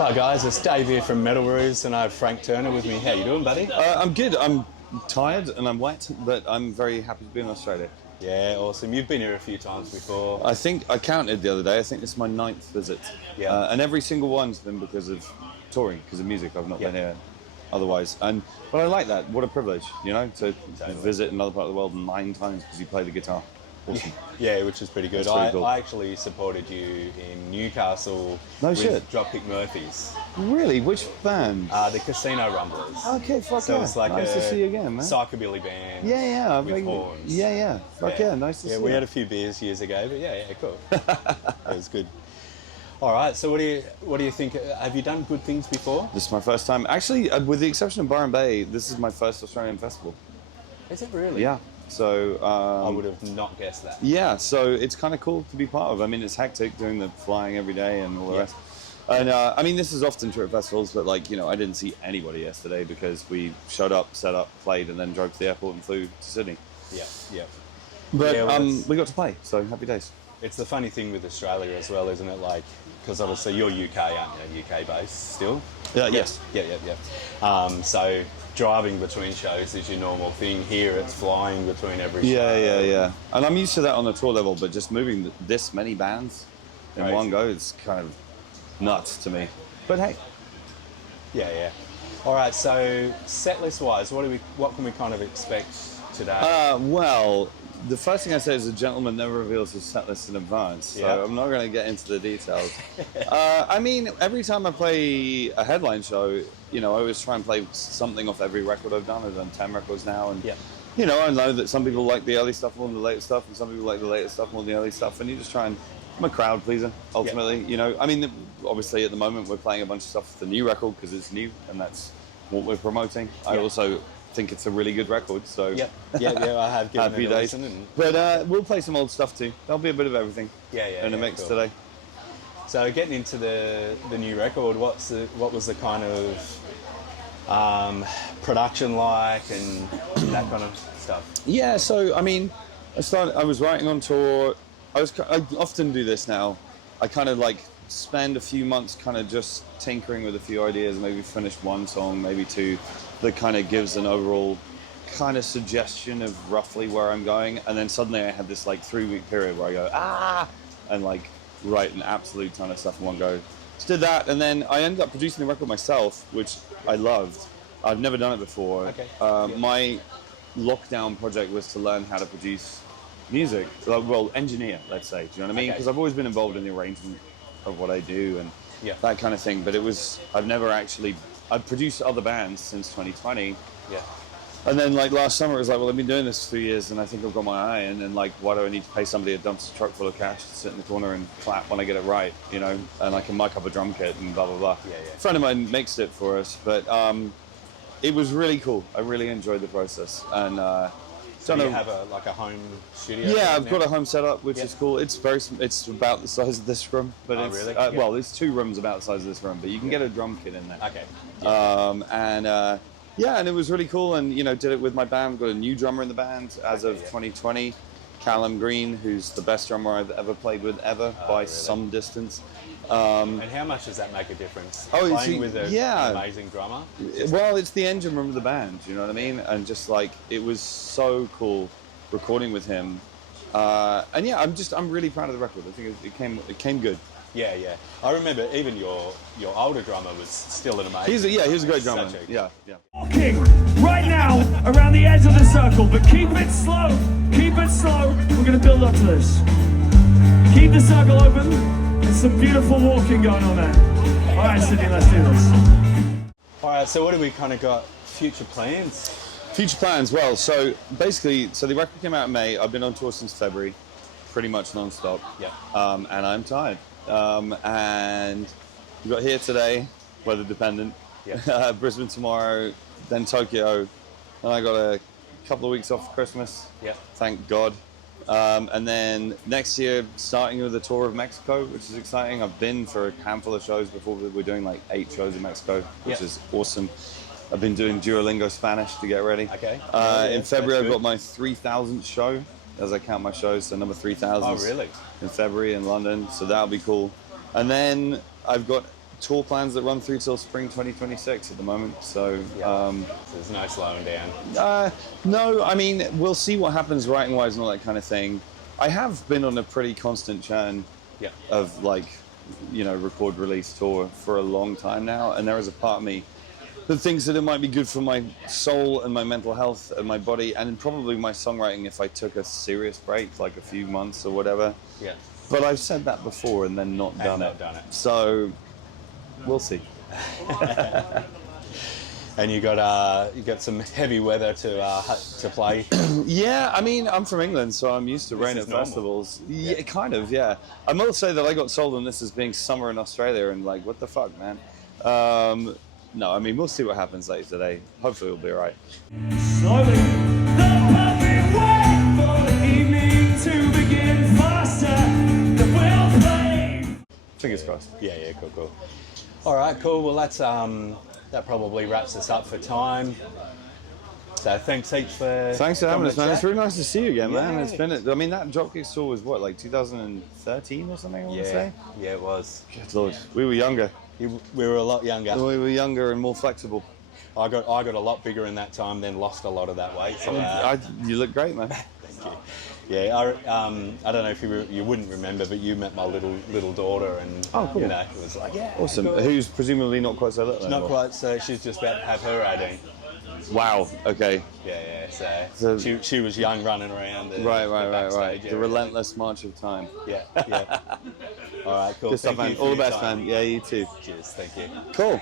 Hi guys, it's Dave here from Roos, and I have Frank Turner with me. How you doing, buddy? I'm good. I'm tired and I'm wet, but I'm very happy to be in Australia. Yeah, awesome. You've been here a few times before. I think I counted the other day. I think this is my 9th visit. Yeah. And every single one's been because of touring, because of music. I've not been here otherwise. But I like that. What a privilege, to visit another part of the world 9 times because you play the guitar. Awesome. Yeah, which is pretty good. Pretty cool. I actually supported you in Newcastle with Dropkick Murphys. Really? Which band? The Casino Rumblers. Okay, fuck so yeah. it's like nice to see you again, man. Psychobilly band. Yeah. With horns. Yeah. Fuck yeah, nice to see you. Yeah, we had a few beers years ago, but yeah, cool. It was good. All right, so what do you think? Have you done good things before? This is my first time. Actually, with the exception of Byron Bay, this is my first Australian festival. Is it really? Yeah. So I would have not guessed that. Yeah, so it's kind of cool to be part of. I mean, it's hectic doing the flying every day and all the rest. And I mean, this is often true at festivals, but I didn't see anybody yesterday because we showed up, set up, played, and then drove to the airport and flew to Sydney. Yeah. But we got to play, so happy days. It's the funny thing with Australia as well, isn't it? Like, because obviously you're UK, aren't you? UK based still. Yes. Yeah. So driving between shows is your normal thing. Here it's flying between every show. Yeah. And I'm used to that on the tour level, but just moving this many bands in one go, it's kind of nuts to me. But hey. Yeah. All right. So set list wise, what can we kind of expect today? Well, the first thing I say is a gentleman never reveals his set list in advance, so I'm not going to get into the details. I mean, every time I play a headline show, I always try and play something off every record I've done. I've done 10 records now, and I know that some people like the early stuff more than the later stuff, and some people like the later stuff more than the early stuff, and you just try and... I'm a crowd pleaser, ultimately, I mean, obviously at the moment we're playing a bunch of stuff for the new record because it's new, and that's what we're promoting. I also think it's a really good record, so yeah, I have given happy it a days. listen. But we'll play some old stuff too. There'll be a bit of everything in the mix today. So getting into the new record, what was the kind of production like and that kind of stuff? Yeah, so I mean, I was writing on tour. I often do this now. I kind of spend a few months kind of just tinkering with a few ideas, maybe finish one song, maybe two, that kind of gives an overall kind of suggestion of roughly where I'm going. And then suddenly I had this 3-week period where I go, and write an absolute ton of stuff in one go. Just did that, and then I ended up producing the record myself, which I loved. I've never done it before. Okay. My lockdown project was to learn how to produce music, engineer, let's say. Do you know what I mean? Because I've always been involved in the arrangement of what I do and that kind of thing. But I've produced other bands since 2020. Yeah. And then last summer it was I've been doing this for 2 years and I think I've got my eye in, and why do I need to pay somebody that dumps a truck full of cash to sit in the corner and clap when I get it right, and I can mic up a drum kit and blah blah blah. Yeah. A friend of mine mixed it for us, but it was really cool. I really enjoyed the process. And so you have a home studio? Yeah, I've got a home setup, which is cool. It's about the size of this room, but really? Well, there's 2 rooms about the size of this room, but you can get a drum kit in there. Okay. And it was really cool, and did it with my band. We've got a new drummer in the band as of 2020, Callum Green, who's the best drummer I've ever played with by some distance. And how much does that make a difference? Playing with an amazing drummer? Well, it's the engine room of the band, you know what I mean? And just it was so cool recording with him. I'm really proud of the record. I think it came good. Yeah. I remember even your older drummer was still an amazing. He was a great drummer. Yeah. Walking right now around the edge of the circle, but keep it slow. Keep it slow. We're going to build up to this. Keep the circle open. There's some beautiful walking going on there. All right, Sydney, let's do this. All right, so what do we kind of got? Future plans? Future plans, well, so basically, the record came out in May. I've been on tour since February, pretty much non-stop. Yeah. And I'm tired. And we got here today, weather dependent. Yeah. Brisbane tomorrow, then Tokyo. And I got a couple of weeks off for Christmas. Yeah. Thank God. And then next year, starting with a tour of Mexico, which is exciting. I've been for a handful of shows before. We're doing 8 shows in Mexico, which is awesome. I've been doing Duolingo Spanish to get ready. Okay. In February, I've got my 3,000th show, as I count my shows, so number 3,000. Oh, really? In February in London, so that'll be cool. And then I've got tour plans that run through till spring 2026 at the moment. So, there's no slowing down. no, I mean, we'll see what happens writing-wise and all that kind of thing. I have been on a pretty constant churn of like, you know, record, release, tour for a long time now, and there is a part of me that thinks that it might be good for my soul and my mental health and my body, and probably my songwriting if I took a serious break, like a few months or whatever. Yeah. But I've said that before and then not done it. So we'll see. And you got some heavy weather to play. Yeah, I mean, I'm from England, so I'm used to rain at festivals. Yeah, kind of, yeah. I will say that I got sold on this as being summer in Australia, and like, what the fuck, man? No, I mean, we'll see what happens later today. Hopefully it'll be all right. Slowly, the perfect way for the evening to begin faster. The will play. Fingers crossed. Yeah, cool. All right, cool. Well, that probably wraps us up for time. So thanks heaps for having us, man. chat. It's really nice to see you again, man. Yeah. It's been, I mean, that Dropkick tour was what, like 2013 or something, I want to say? Yeah, it was. Good Lord. We were younger. We were a lot younger. We were younger and more flexible. I got a lot bigger in that time, then lost a lot of that weight. So, You look great, man. Thank you. Yeah, I don't know if you wouldn't remember, but you met my little daughter, and cool. you know, it was like, yeah, Awesome. cool. Who's presumably not quite so little Not anymore. quite. So she's just about to have her 18. Wow. Okay. Yeah. So she was young, running around. Right. backstage The area. relentless march of time. Yeah. All right, cool. Good stuff, Thank man. you for All the your best, time. man. Yeah, you too. Cheers. Thank you. Cool.